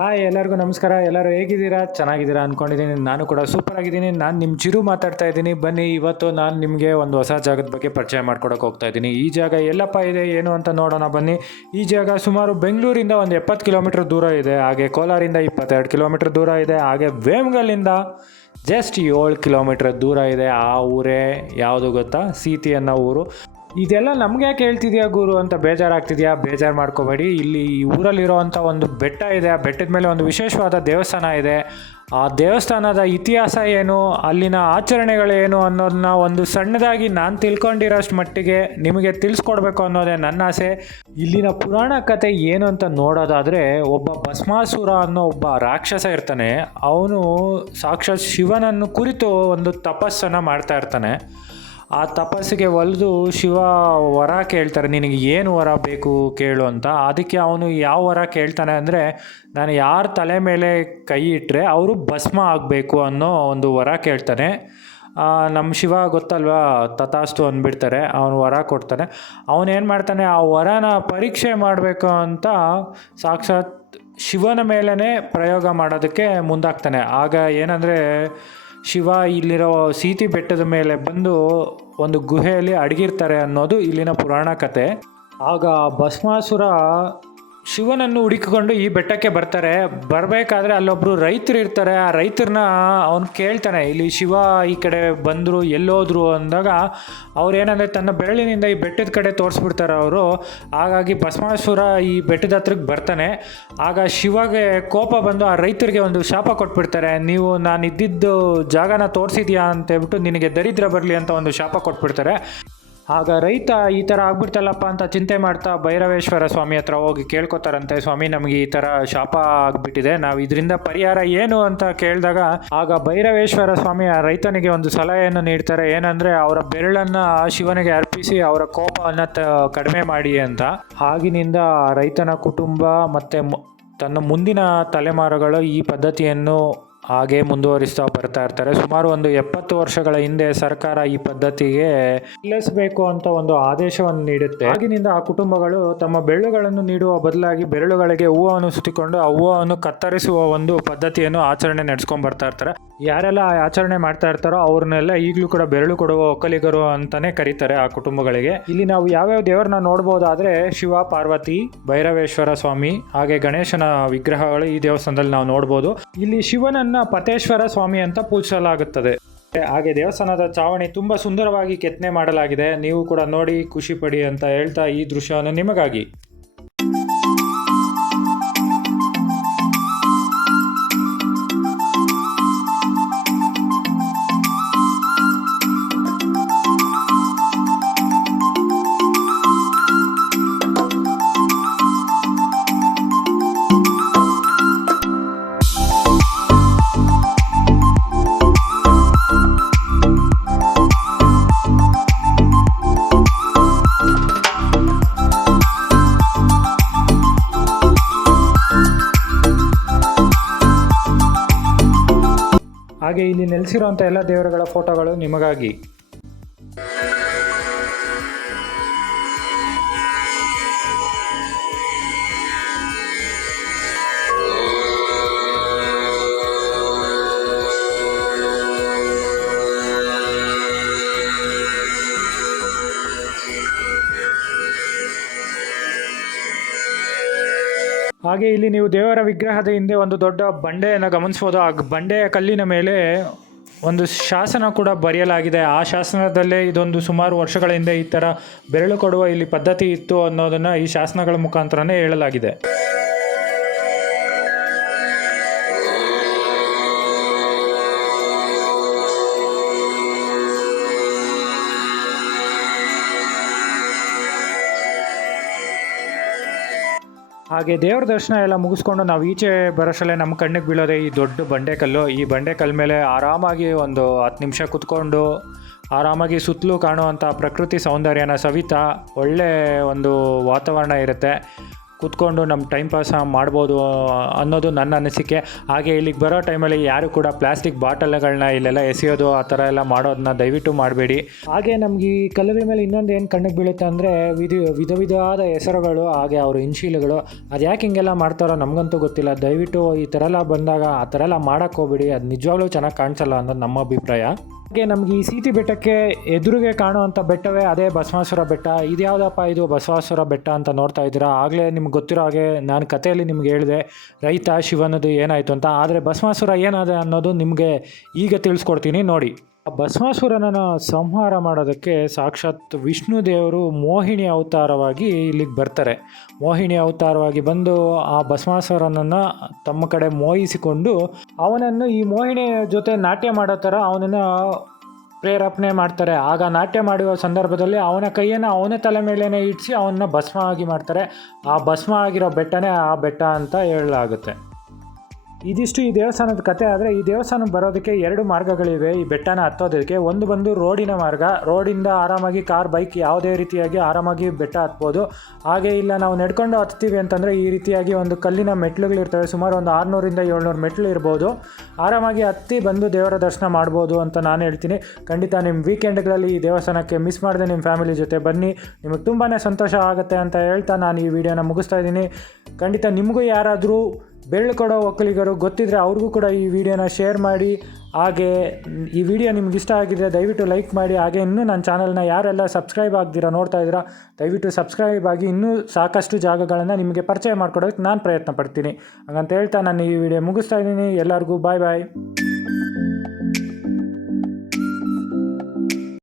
Hi ಎಲ್ಲರಿಗೂ ನಮಸ್ಕಾರ. ಎಲ್ಲರೂ ಹೇಗಿದ್ದೀರಾ? ಚೆನ್ನಾಗಿದ್ದೀರಾ ಅಂದ್ಕೊಂಡಿದ್ದೀನಿ. ನಾನು ಕೂಡ ಸೂಪರ್ ಆಗಿದ್ದೀನಿ. ನಾನು ನಿಮ್ಮ ಚಿರು ಮಾತಾಡ್ತಾ ಇದ್ದೀನಿ. ಬನ್ನಿ, ಇವತ್ತು ನಾನು ನಿಮಗೆ ಒಂದು ಹೊಸ ಜಾಗದ ಬಗ್ಗೆ ಪರಿಚಯ ಮಾಡ್ಕೊಡೋಕೆ ಹೋಗ್ತಾ ಇದ್ದೀನಿ. ಈ ಜಾಗ ಎಲ್ಲಪ್ಪ ಇದೆ ಏನು ಅಂತ ನೋಡೋಣ ಬನ್ನಿ. ಈ ಜಾಗ ಸುಮಾರು ಬೆಂಗಳೂರಿಂದ ಒಂದು 70 ಕಿಲೋಮೀಟರ್ ದೂರ ಇದೆ. ಹಾಗೆ ಕೋಲಾರಿಂದ 22 ಕಿಲೋಮೀಟರ್ ದೂರ ಇದೆ. ಹಾಗೆ ವೇಮಗಲ್ಲಿಂದ ಜಸ್ಟ್ 7 ಕಿಲೋಮೀಟರ್ ದೂರ ಇದೆ. ಆ ಊರೇ ಯಾವುದು ಗೊತ್ತಾ? ಸೀತಿ ಅನ್ನೋ ಊರು. ಇದೆಲ್ಲ ನಮ್ಗೆ ಯಾಕೆ ಹೇಳ್ತಿದ್ಯಾ ಗುರು ಅಂತ ಬೇಜಾರಾಗ್ತಿದ್ಯಾ? ಬೇಜಾರು ಮಾಡ್ಕೋಬೇಡಿ. ಇಲ್ಲಿ ಈ ಊರಲ್ಲಿರೋವಂಥ ಒಂದು ಬೆಟ್ಟ ಇದೆ. ಆ ಬೆಟ್ಟದ ಮೇಲೆ ಒಂದು ವಿಶೇಷವಾದ ದೇವಸ್ಥಾನ ಇದೆ. ಆ ದೇವಸ್ಥಾನದ ಇತಿಹಾಸ ಏನು, ಅಲ್ಲಿನ ಆಚರಣೆಗಳೇನು ಅನ್ನೋದನ್ನ ಒಂದು ಸಣ್ಣದಾಗಿ ನಾನು ತಿಳ್ಕೊಂಡಿರೋಷ್ಟು ಮಟ್ಟಿಗೆ ನಿಮಗೆ ತಿಳಿಸ್ಕೊಡ್ಬೇಕು ಅನ್ನೋದೇ ನನ್ನ ಆಸೆ. ಇಲ್ಲಿನ ಪುರಾಣ ಕಥೆ ಏನು ಅಂತ ನೋಡೋದಾದರೆ, ಒಬ್ಬ ಭಸ್ಮಾಸುರ ಅನ್ನೋ ಒಬ್ಬ ರಾಕ್ಷಸ ಇರ್ತಾನೆ. ಅವನು ಸಾಕ್ಷಾತ್ ಶಿವನನ್ನು ಕುರಿತು ಒಂದು ತಪಸ್ಸನ್ನು ಮಾಡ್ತಾ ಇರ್ತಾನೆ. ಆ ತಪಸ್ಸಿಗೆ ಒಲಿದು ಶಿವ ವರ ಕೇಳ್ತಾರೆ, ನಿನಗೆ ಏನು ವರ ಬೇಕು ಕೇಳು ಅಂತ. ಅದಕ್ಕೆ ಅವನು ಯಾವ ವರ ಕೇಳ್ತಾನೆ ಅಂದರೆ, ನಾನು ಯಾರ ತಲೆ ಮೇಲೆ ಕೈ ಇಟ್ಟರೆ ಅವರು ಭಸ್ಮ ಆಗಬೇಕು ಅನ್ನೋ ಒಂದು ವರ ಕೇಳ್ತಾನೆ. ನಮ್ಮ ಶಿವ ಗೊತ್ತಲ್ವಾ, ತಥಾಸ್ತು ಅಂದ್ಬಿಡ್ತಾರೆ. ಅವನು ವರ ಕೊಡ್ತಾನೆ. ಅವನೇನು ಮಾಡ್ತಾನೆ, ಆ ವರನ ಪರೀಕ್ಷೆ ಮಾಡಬೇಕು ಅಂತ ಸಾಕ್ಷಾತ್ ಶಿವನ ಮೇಲೇ ಪ್ರಯೋಗ ಮಾಡೋದಕ್ಕೆ ಮುಂದಾಗ್ತಾನೆ. ಆಗ ಏನಂದರೆ, ಶಿವ ಇಲ್ಲಿರೋ ಸೀತಿ ಬೆಟ್ಟದ ಮೇಲೆ ಬಂದು ಒಂದು ಗುಹೆಯಲ್ಲಿ ಅಡಗಿರ್ತಾರೆ ಅನ್ನೋದು ಇಲ್ಲಿನ ಪುರಾಣ ಕತೆ. ಆಗ ಭಸ್ಮಾಸುರ ಶಿವನನ್ನು ಹುಡುಕಿಕೊಂಡು ಈ ಬೆಟ್ಟಕ್ಕೆ ಬರ್ತಾರೆ. ಬರಬೇಕಾದ್ರೆ ಅಲ್ಲೊಬ್ಬರು ರೈತರು ಇರ್ತಾರೆ. ಆ ರೈತರನ್ನ ಅವನು ಕೇಳ್ತಾನೆ, ಇಲ್ಲಿ ಶಿವ ಈ ಕಡೆ ಬಂದರು ಎಲ್ಲೋದ್ರು ಅಂದಾಗ ಅವ್ರೇನಂದರೆ ತನ್ನ ಬೆರಳಿನಿಂದ ಈ ಬೆಟ್ಟದ ಕಡೆ ತೋರಿಸ್ಬಿಡ್ತಾರೆ ಅವರು. ಹಾಗಾಗಿ ಭಸ್ಮಾಸುರ ಈ ಬೆಟ್ಟದ ಹತ್ರಕ್ಕೆ ಬರ್ತಾನೆ. ಆಗ ಶಿವಗೆ ಕೋಪ ಬಂದು ಆ ರೈತರಿಗೆ ಒಂದು ಶಾಪ ಕೊಟ್ಬಿಡ್ತಾರೆ. ನೀವು ನಾನು ಇದ್ದಿದ್ದು ಜಾಗನ ತೋರಿಸಿದ್ಯಾ ಅಂತೇಳ್ಬಿಟ್ಟು ನಿನಗೆ ದರಿದ್ರ ಬರಲಿ ಅಂತ ಒಂದು ಶಾಪ ಕೊಟ್ಬಿಡ್ತಾರೆ. ಆಗ ರೈತ ಈ ಥರ ಆಗ್ಬಿಡ್ತಲ್ಲಪ್ಪ ಅಂತ ಚಿಂತೆ ಮಾಡ್ತಾ ಭೈರವೇಶ್ವರ ಸ್ವಾಮಿ ಹತ್ರ ಹೋಗಿ ಕೇಳ್ಕೊತಾರಂತೆ, ಸ್ವಾಮಿ ನಮಗೆ ಈ ಥರ ಶಾಪ ಆಗಿಬಿಟ್ಟಿದೆ, ನಾವು ಇದರಿಂದ ಪರಿಹಾರ ಏನು ಅಂತ ಕೇಳಿದಾಗ ಆಗ ಭೈರವೇಶ್ವರ ಸ್ವಾಮಿ ಆ ರೈತನಿಗೆ ಒಂದು ಸಲಹೆಯನ್ನು ನೀಡ್ತಾರೆ. ಏನಂದರೆ, ಅವರ ಬೆರಳನ್ನು ಶಿವನಿಗೆ ಅರ್ಪಿಸಿ ಅವರ ಕೋಪವನ್ನು ಕಡಿಮೆ ಮಾಡಿ ಅಂತ. ಆಗಿನಿಂದ ರೈತನ ಕುಟುಂಬ ಮತ್ತು ತನ್ನ ಮುಂದಿನ ತಲೆಮಾರುಗಳು ಈ ಪದ್ಧತಿಯನ್ನು ಹಾಗೆ ಮುಂದುವರಿಸ್ತಾ ಬರ್ತಾ ಇರ್ತಾರೆ. ಸುಮಾರು ಒಂದು 70 ವರ್ಷಗಳ ಹಿಂದೆ ಸರ್ಕಾರ ಈ ಪದ್ಧತಿಗೆ ನಿಲ್ಲಿಸಬೇಕು ಅಂತ ಒಂದು ಆದೇಶವನ್ನು ನೀಡುತ್ತೆ. ಆಗಿನಿಂದ ಆ ಕುಟುಂಬಗಳು ತಮ್ಮ ಬೆರಳುಗಳನ್ನು ನೀಡುವ ಬದಲಾಗಿ ಬೆರಳುಗಳಿಗೆ ಹೂವನ್ನು ಸುತ್ತಿಕೊಂಡು ಆ ಹೂವನ್ನು ಕತ್ತರಿಸುವ ಒಂದು ಪದ್ಧತಿಯನ್ನು ಆಚರಣೆ ನಡೆಸ್ಕೊಂಡು ಬರ್ತಾ ಇರ್ತಾರೆ. ಯಾರೆಲ್ಲ ಆಚರಣೆ ಮಾಡ್ತಾ ಇರ್ತಾರೋ ಅವ್ರನ್ನೆಲ್ಲ ಈಗಲೂ ಕೂಡ ಬೆರಳು ಕೊಡುವ ಒಕ್ಕಲಿಗರು ಅಂತಾನೆ ಕರೀತಾರೆ ಆ ಕುಟುಂಬಗಳಿಗೆ. ಇಲ್ಲಿ ನಾವು ಯಾವ್ಯಾವ ದೇವರನ್ನ ನೋಡ್ಬೋದಾದ್ರೆ, ಶಿವ, ಪಾರ್ವತಿ, ಭೈರವೇಶ್ವರ ಸ್ವಾಮಿ ಹಾಗೆ ಗಣೇಶನ ವಿಗ್ರಹಗಳು ಈ ದೇವಸ್ಥಾನದಲ್ಲಿ ನಾವು ನೋಡ್ಬೋದು. ಇಲ್ಲಿ ಶಿವನನ್ನ ಪತೇಶ್ವರ ಸ್ವಾಮಿ ಅಂತ ಪೂಜಿಸಲಾಗುತ್ತದೆ. ಹಾಗೆ ದೇವಸ್ಥಾನದ ಚಾವಣಿ ತುಂಬಾ ಸುಂದರವಾಗಿ ಕೆತ್ತನೆ ಮಾಡಲಾಗಿದೆ. ನೀವು ಕೂಡ ನೋಡಿ ಖುಷಿ ಪಡಿ ಅಂತ ಹೇಳ್ತಾ ಈ ದೃಶ್ಯವನ್ನು ನಿಮಗಾಗಿ. ಹಾಗೆ ಇಲ್ಲಿ ನೆಲೆಸಿರುವಂಥ ಎಲ್ಲ ದೇವರುಗಳ ಫೋಟೋಗಳು ನಿಮಗಾಗಿ. ಹಾಗೆ ಇಲ್ಲಿ ನೀವು ದೇವರ ವಿಗ್ರಹದ ಹಿಂದೆ ಒಂದು ದೊಡ್ಡ ಬಂಡೆಯನ್ನು ಗಮನಿಸ್ಬೋದು. ಆ ಬಂಡೆಯ ಕಲ್ಲಿನ ಮೇಲೆ ಒಂದು ಶಾಸನ ಕೂಡ ಬರೆಯಲಾಗಿದೆ. ಆ ಶಾಸನದಲ್ಲೇ ಇದೊಂದು ಸುಮಾರು ವರ್ಷಗಳ ಹಿಂದೆ ಈ ಥರ ಬೆರಳು ಕೊಡುವ ಇಲ್ಲಿ ಪದ್ಧತಿ ಇತ್ತು ಅನ್ನೋದನ್ನು ಈ ಶಾಸನಗಳ ಮುಖಾಂತರನೇ ಹೇಳಲಾಗಿದೆ. ಹಾಗೆ ದೇವ್ರ ದರ್ಶನ ಎಲ್ಲ ಮುಗಿಸ್ಕೊಂಡು ನಾವು ಈಚೆ ಬರೋಷ್ಟಲ್ಲೇ ನಮ್ಮ ಕಣ್ಣಿಗೆ ಬೀಳೋದೆ ಈ ದೊಡ್ಡ ಬಂಡೆಕಲ್ಲು. ಈ ಬಂಡೆಕಲ್ಲು ಮೇಲೆ ಆರಾಮಾಗಿ ಒಂದು 10 ನಿಮಿಷ ಕುತ್ಕೊಂಡು ಆರಾಮಾಗಿ ಸುತ್ತಲೂ ಕಾಣುವಂಥ ಪ್ರಕೃತಿ ಸೌಂದರ್ಯನ ಸವಿತಾ ಒಳ್ಳೆ ಒಂದು ವಾತಾವರಣ ಇರುತ್ತೆ. ಕೂತ್ಕೊಂಡು ನಮ್ಮ ಟೈಮ್ ಪಾಸ್ ಮಾಡ್ಬೋದು ಅನ್ನೋದು ನನ್ನ ಅನಿಸಿಕೆ. ಹಾಗೆ ಇಲ್ಲಿಗೆ ಬರೋ ಟೈಮಲ್ಲಿ ಯಾರು ಕೂಡ ಪ್ಲಾಸ್ಟಿಕ್ ಬಾಟಲ್ಗಳನ್ನ ಇಲ್ಲೆಲ್ಲ ಎಸೆಯೋದು ಆ ಥರ ಎಲ್ಲ ಮಾಡೋದನ್ನ ದಯವಿಟ್ಟು ಮಾಡಬೇಡಿ. ಹಾಗೆ ನಮ್ಗೆ ಈ ಕಲ್ಲುಗಳ ಮೇಲೆ ಇನ್ನೊಂದು ಏನು ಕಣ್ಣಿಗೆ ಬೀಳುತ್ತೆ ಅಂದರೆ ವಿಧವಾದ ಹೆಸರುಗಳು, ಹಾಗೆ ಅವ್ರ ಇನ್ಶೀಲುಗಳು. ಅದು ಯಾಕೆ ಹಿಂಗೆಲ್ಲ ಮಾಡ್ತಾರೋ ನಮಗಂತೂ ಗೊತ್ತಿಲ್ಲ. ದಯವಿಟ್ಟು ಈ ಥರ ಎಲ್ಲ ಬಂದಾಗ ಆ ಥರ ಎಲ್ಲ ಮಾಡೋಕ್ಕೆ ಹೋಗ್ಬೇಡಿ, ಅದು ನಿಜವಾಗ್ಲೂ ಚೆನ್ನಾಗಿ ಕಾಣಿಸಲ್ಲ ಅನ್ನೋದು ನಮ್ಮ ಅಭಿಪ್ರಾಯ. ಹಾಗೆ ನಮಗೆ ಈ ಸೀತಿ ಬೆಟ್ಟಕ್ಕೆ ಎದುರಿಗೆ ಕಾಣುವಂಥ ಬೆಟ್ಟವೇ ಅದೇ ಬಸವಾಸುರ ಬೆಟ್ಟ. ಇದು ಯಾವುದಪ್ಪ ಇದು ಬಸವಾಸುರ ಬೆಟ್ಟ ಅಂತ ನೋಡ್ತಾ ಇದ್ದೀರಾ. ಆಗಲೇ ನಿಮ್ಗೆ ಗೊತ್ತಿರೋ ಹಾಗೆ ನಾನು ಕಥೆಯಲ್ಲಿ ನಿಮ್ಗೆ ಹೇಳಿದೆ ರೈತ ಶಿವನದು ಏನಾಯಿತು ಅಂತ. ಆದರೆ ಭಸ್ಮಾಸುರ ಏನಾದೆ ಅನ್ನೋದು ನಿಮಗೆ ಈಗ ತಿಳಿಸ್ಕೊಡ್ತೀನಿ ನೋಡಿ. ಆ ಭಸ್ಮಾಸುರನ ಸಂಹಾರ ಮಾಡೋದಕ್ಕೆ ಸಾಕ್ಷಾತ್ ವಿಷ್ಣು ದೇವರು ಮೋಹಿನಿ ಅವತಾರವಾಗಿ ಇಲ್ಲಿಗೆ ಬರ್ತಾರೆ. ಮೋಹಿನಿ ಅವತಾರವಾಗಿ ಬಂದು ಆ ಭಸ್ಮಾಸುರನನ್ನು ತಮ್ಮ ಕಡೆ ಮೋಹಿಸಿಕೊಂಡು ಅವನನ್ನು ಈ ಮೋಹಿನಿ ಜೊತೆ ನಾಟ್ಯ ಮಾಡೋ ಥರ ಅವನನ್ನು ಪ್ರೇರೇಪಣೆ ಮಾಡ್ತಾರೆ. ಆಗ ನಾಟ್ಯ ಮಾಡುವ ಸಂದರ್ಭದಲ್ಲಿ ಅವನ ಕೈಯನ್ನು ಅವನ ತಲೆ ಮೇಲೇ ಇಡಿಸಿ ಅವನ್ನ ಭಸ್ಮ ಆಗಿ ಮಾಡ್ತಾರೆ. ಆ ಭಸ್ಮ ಆಗಿರೋ ಬೆಟ್ಟನೇ ಆ ಬೆಟ್ಟ ಅಂತ ಹೇಳಲಾಗುತ್ತೆ. ಇದಿಷ್ಟು ಈ ದೇವಸ್ಥಾನದ ಕತೆ. ಆದರೆ ಈ ದೇವಸ್ಥಾನ ಬರೋದಕ್ಕೆ 2 ಮಾರ್ಗಗಳಿವೆ ಈ ಬೆಟ್ಟನ ಹತ್ತೋದಕ್ಕೆ. ಒಂದು ಬಂದು ರೋಡಿನ ಮಾರ್ಗ, ರೋಡಿಂದ ಆರಾಮಾಗಿ ಕಾರ್ ಬೈಕ್ ಯಾವುದೇ ರೀತಿಯಾಗಿ ಆರಾಮಾಗಿ ಬೆಟ್ಟ ಹತ್ಬೋದು. ಹಾಗೆ ಇಲ್ಲ ನಾವು ನಡ್ಕೊಂಡು ಹತ್ತೀವಿ ಅಂತಂದರೆ ಈ ರೀತಿಯಾಗಿ ಒಂದು ಕಲ್ಲಿನ ಮೆಟ್ಲುಗಳಿರ್ತವೆ, ಸುಮಾರು ಒಂದು 600ರಿಂದ 700 ಮೆಟ್ಲು ಇರ್ಬೋದು. ಆರಾಮಾಗಿ ಹತ್ತಿ ಬಂದು ದೇವರ ದರ್ಶನ ಮಾಡ್ಬೋದು ಅಂತ ನಾನು ಹೇಳ್ತೀನಿ. ಖಂಡಿತ ನಿಮ್ಮ ವೀಕೆಂಡ್ಗಳಲ್ಲಿ ಈ ದೇವಸ್ಥಾನಕ್ಕೆ ಮಿಸ್ ಮಾಡದೆ ನಿಮ್ಮ ಫ್ಯಾಮಿಲಿ ಜೊತೆ ಬನ್ನಿ, ನಿಮಗೆ ತುಂಬಾ ಸಂತೋಷ ಆಗುತ್ತೆ ಅಂತ ಹೇಳ್ತಾ ನಾನು ಈ ವಿಡಿಯೋನ ಮುಗಿಸ್ತಾ ಇದ್ದೀನಿ. ಖಂಡಿತ ನಿಮಗೂ ಯಾರಾದರೂ ಬೆರಳು ಕೊಡೋ ಒಕ್ಕಲಿಗರು ಗೊತ್ತಿದ್ದರೆ ಅವ್ರಿಗೂ ಕೂಡ ಈ ವಿಡಿಯೋನ ಶೇರ್ ಮಾಡಿ. ಹಾಗೆ ಈ ವಿಡಿಯೋ ನಿಮ್ಗೆ ಇಷ್ಟ ಆಗಿದ್ರೆ ದಯವಿಟ್ಟು ಲೈಕ್ ಮಾಡಿ. ಹಾಗೆ ಇನ್ನೂ ನನ್ನ ಚಾನಲ್ನ ಯಾರೆಲ್ಲ ಸಬ್ಸ್ಕ್ರೈಬ್ ಆಗ್ದಿರಾ ನೋಡ್ತಾ ಇದ್ದೀರಾ ದಯವಿಟ್ಟು ಸಬ್ಸ್ಕ್ರೈಬ್ ಆಗಿ. ಇನ್ನೂ ಸಾಕಷ್ಟು ಜಾಗಗಳನ್ನು ನಿಮಗೆ ಪರಿಚಯ ಮಾಡ್ಕೊಡೋಕ್ಕೆ ನಾನು ಪ್ರಯತ್ನ ಪಡ್ತೀನಿ. ಹಾಗಂತ ಹೇಳ್ತಾ ನಾನು ಈ ವಿಡಿಯೋ ಮುಗಿಸ್ತಾ ಇದ್ದೀನಿ. ಎಲ್ಲರಿಗೂ ಬಾಯ್ ಬಾಯ್.